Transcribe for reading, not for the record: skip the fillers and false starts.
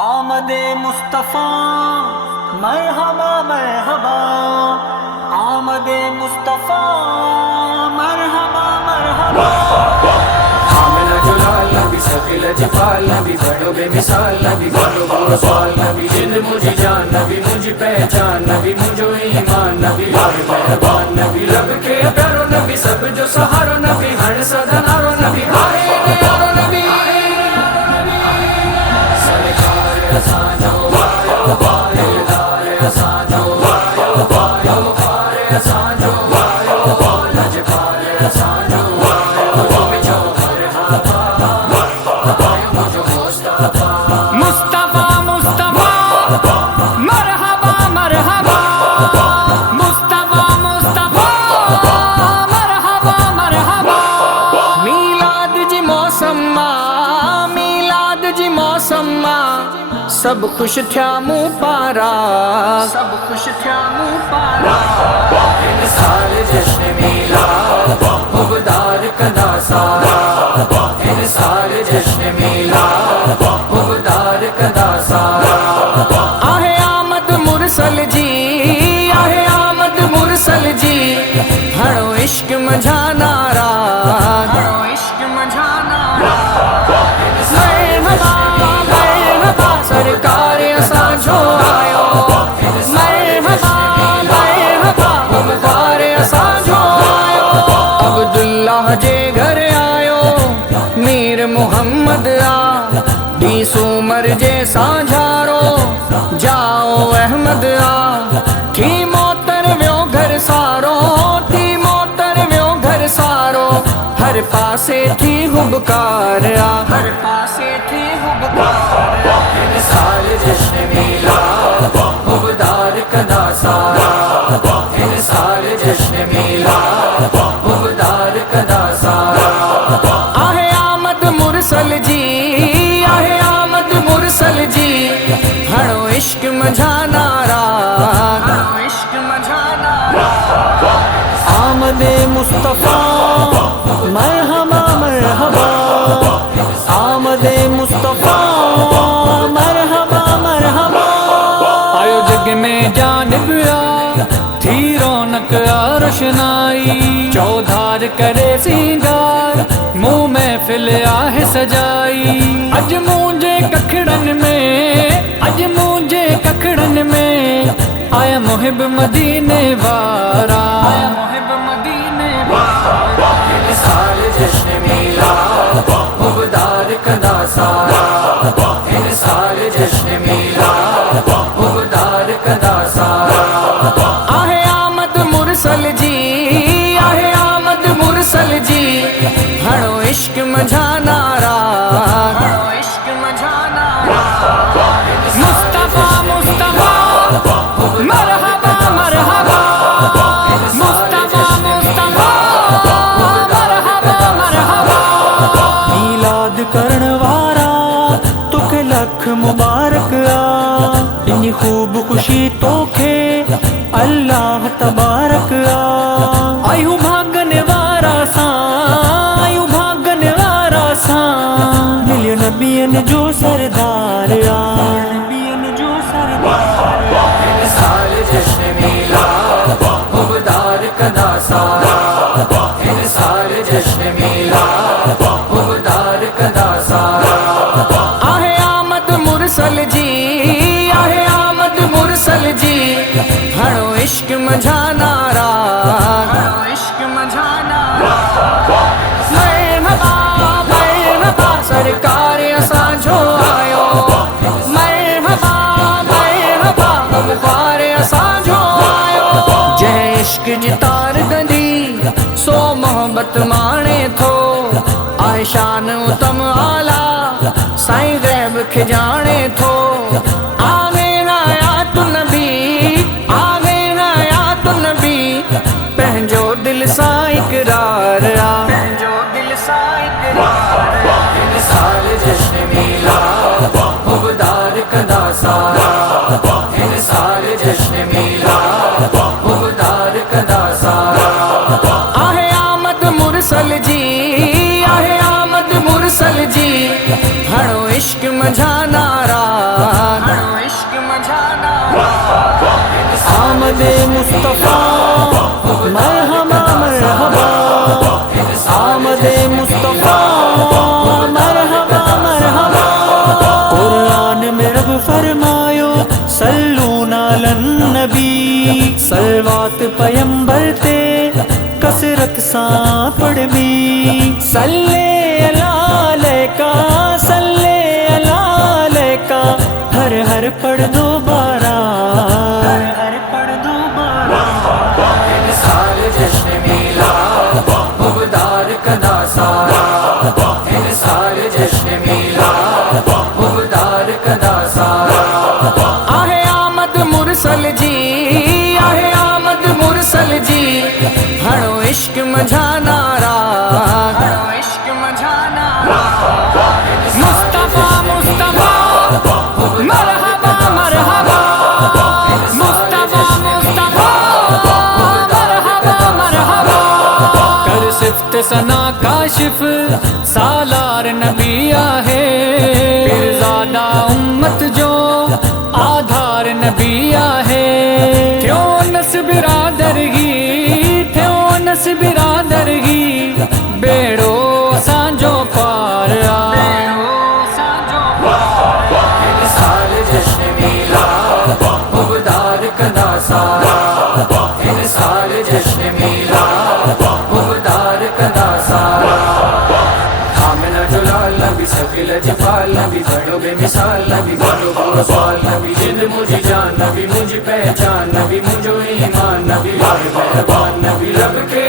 آمد مصطفیٰ مرحبا مرحبا، آمد مصطفیٰ مرحبا مرحبا۔ حامل جلال نبی ثقیل جفال نبی بڑو بے مثال نبی بڑو بوسوال نبی جند مجھے جان نبی مجھے پہچان نبی مجھو ایمان نبی لب مہربان نبی لب کے پیارو نبی سب جو سہارو نبی ہر سدنارو نبی ہارے نیارو نبی سرکار اسان جو آیو پائیدار اسان جو آیو پایو خار اسان جو آیو لجپال اسان جو مصطفیٰ مصطفیٰ مرحبا مرحبا، مصطفیٰ مصطفیٰ مرحبا مرحبا۔ میلاد جی موسم ماں، میلاد جی موسم ماں، سب خوش تھیا منہ پارا، سب خوش تھیا منہ پارا۔ ان سال جشن میلاد مبدار کدا سارا، ان سال جشن میلاد مبدار کدا سارا۔ آہ آمد مرسل جی، آہ آمد مرسل جی، ہڑو عشق مجھا نارا، ہڑو عشق مجھا نارا۔ مرحبا مرحبا سرکار اساں جو آیو، مرحبا مرحبا مبدار اساں جو آیو۔ عبداللہ جے گھر آیو میر محمد آ، ڈیسو مر جے سانجھارو جاؤ احمد آ۔ تھی موتر ویو گھر سارو، تھی موتر ویو گھر سارو، ہر پاسے تھی ہبکار آ، ہر پاسے تھی ہبکار آ۔ ان سال جشن میلاد مبدار کدا سارا، ان سال جشن میلاد مبدار کدا سارا۔ آہ آمد مرسل جی، آہ آمد مرسل جی، ہڑو عشق مجھا نارا، ہڑو عشق مجھا نارا۔ آمد مصطفیٰ مرحبا مرحبا، آمد مصطفیٰ مرحبا مرحبا۔ آیو جگ میں جانب آ، تھی رونق آ روشنائی، چودھار کرے سینگار، منہ محفل آہ سجائی۔ اج مونجے ککھڑن میں، اج مونجے ککھڑن میں، آیا محب مدینے وارا، آیا محب مدینے وارا۔ ان سال جشن میلاد مبدار کدا سارا، ان سال جشن میلاد مبدار کدا سارا۔ آہ آمد مرسل جی، آہ آمد مرسل جی، ہڑو عشق مجھا نارا، ہڑو عشق مجھا نارا۔ مصطفیٰ مصطفیٰ مرحبا مرحبا، مصطفیٰ مصطفیٰ مرحبا مرحبا۔ میلاد کرن وارا تک لکھ مبارک آ، انی خوب خوشی توکھے اللہ تبارک آ۔ آیو بھاگن وارا ساں، آیو بھاگن وارا ساں، ملیو نبیین جو سردار آ، نبیین جو سردار آ۔ ان سال جشن میلاد مبدار کدا سارا، ان سال جشن میلاد مبدار کدا سارا۔ آہ آمد مرسل جی، آہ آمد مرسل جی، ہڑو عشق مجھا نارا، ہڑو عشق مجھا نارا۔ مرحبا مرحبا سرکار اساں جو آیو، مرحبا مرحبا مبدار اساں جو آیو۔ جے عشق جتار گندی سو محبت مانے تھو، آئے شان اتم آلہ سائیں غیب کھجانے تھو۔ آگے آیات نبی، آگے آیات نبی، پہنجو دل سا اقرار آ، پہنجو دل سا اقرار آ۔ ان سال جشن میلاد مبدار کدا سارا، ان سال جشن میلاد مبدار کدا سارا۔ آہ آمد مرسل جی، آہ آمد مرسل جی، ہڑو عشق مجھا نارا، آمد مصطفیٰ مرحبا مرحبا، آمد مصطفیٰ مرحبا مرحبا۔ قرآن میں رب فرمایو صلون علی النبی، صلوات پیمبر تے کثرت ساں پڑھمی، صلی علیکہ صلی علیکہ، ہر ہر پڑھ دو بارہ، ہر پڑھ دو بارہ۔ سال جشن میلاد مبدار کدا سارا، سال جشن میلاد مبدار کدا سارا۔ آہ آمد مرسل جی، آہ آمد مرسل جی، ہڑو عشق مجھانا را، ہڑو عشق مجھانا را۔ مصطفیٰ مصطفیٰ مرحبا مرحبا، مصطفیٰ مصطفیٰ مرحبا مرحبا۔ کر صفت ثنا کاشف سالار نبی آہے، پیرزادہ امت جو آدھار نبی آہے، تھیو نس برادرگی، تھیو نس برادرگی، بیڑو سانجو پار آ، سال جشن میلاد مبدار کدا سارا، سال جشن میلاد مبدار کدا سارا۔ آمنہ جلال نبی ثقیل جفال نبی بڑو بے مثال نبی بڑو بے سوال نبی، جند مجھ جان نبی مجھ پہچان نبی، مجھو ایمان نبی، رب مہربان نبی، رب کے